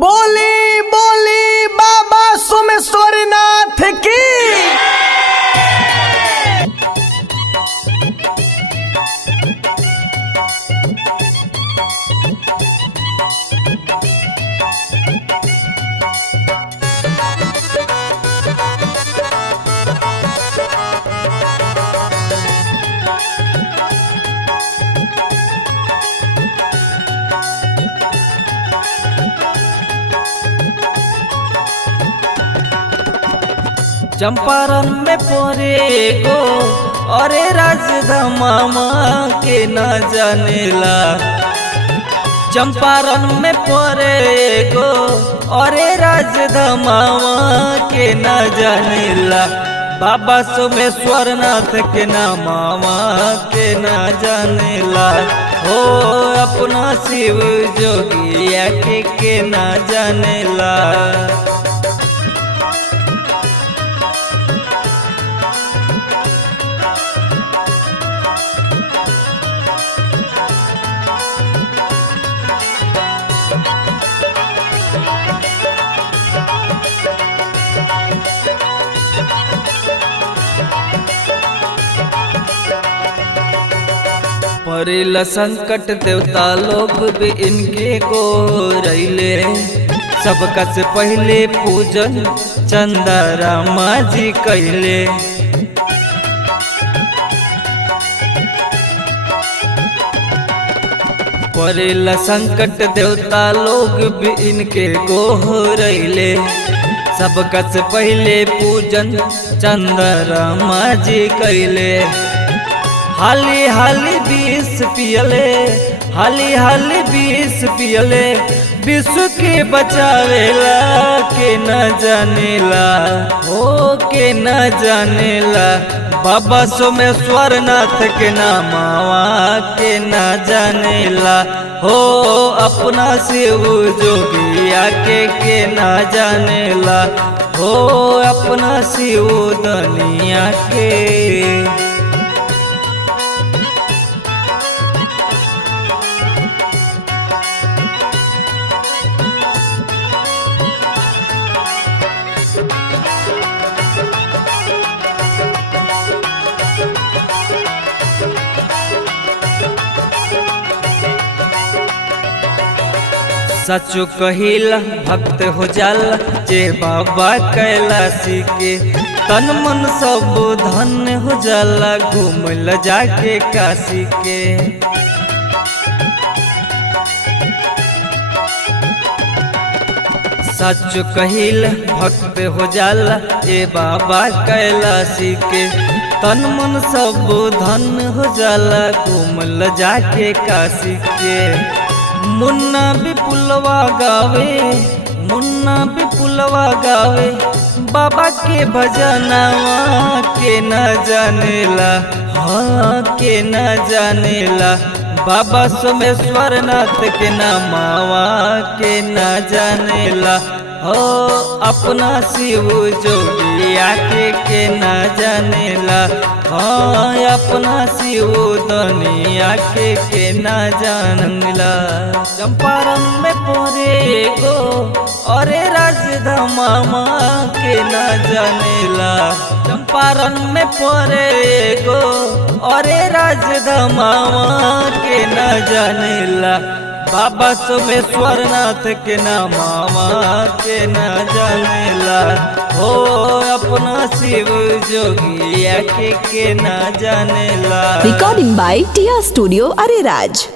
बोली बोली बाबा सोमेश्वरनाथ की। चंपारण में पोरे गो अरे राजधामा के न जानेला। चंपारण में पोरे गो अरे राजधामा के न जानेला। बाबा सोमेश्वरनाथ के नामा के न जानेला। हो अपना शिव जोगिया के न जानेला। परेला संकट देवता लोग भी इनके को रैले। सबका से पहले पूजन चंदा रामा जी कैले। परेला संकट देवता लोग भी इनके को रैले। सबका से पहले पूजन चंदा रामा जी कैले। हाली हाली बीस पियले, हाली हाली बीस पियले। विश्व के बचावेला के न जानेला। हो के न जानेला। बाबा सोमेश्वरनाथ के नामावा के न जानेला। हो अपना शिव जोगिया के न जानेला। हो अपना शिव दुनिया के। सचो कहिला भक्त हो जाला जे बाबा कैलाशी के। तन मन सब धन्य हो जाला घूमल जाके काशी के। सचो कहिला भक्त हो जाला जे बाबा कैलाशी के। तन मन सब धन्य हो जाला घूमल जाके काशी के। मुन्ना विपुलवा गावे, मुन्ना विपुलवा गावे। बाबा के भजनवा के न जानेला। हाँ के न जानेला। बाबा सोमेश्वरनाथ के नामावा के न जानेला। हो अपना शिव जोगिया के न जानेला। हाँ अपना शिव दुनिया के न जानेला। चंपारण में पोरे गो अरे राजधामा के न जानेला। चंपारण में पोरे गो अरे राजधामा के न जानेला। बाबा सोमेश्वरनाथ के नामावा के न जानेला। हो अपना शिव जोगिया के न जानेला। Recording by Tiya studio Areraj.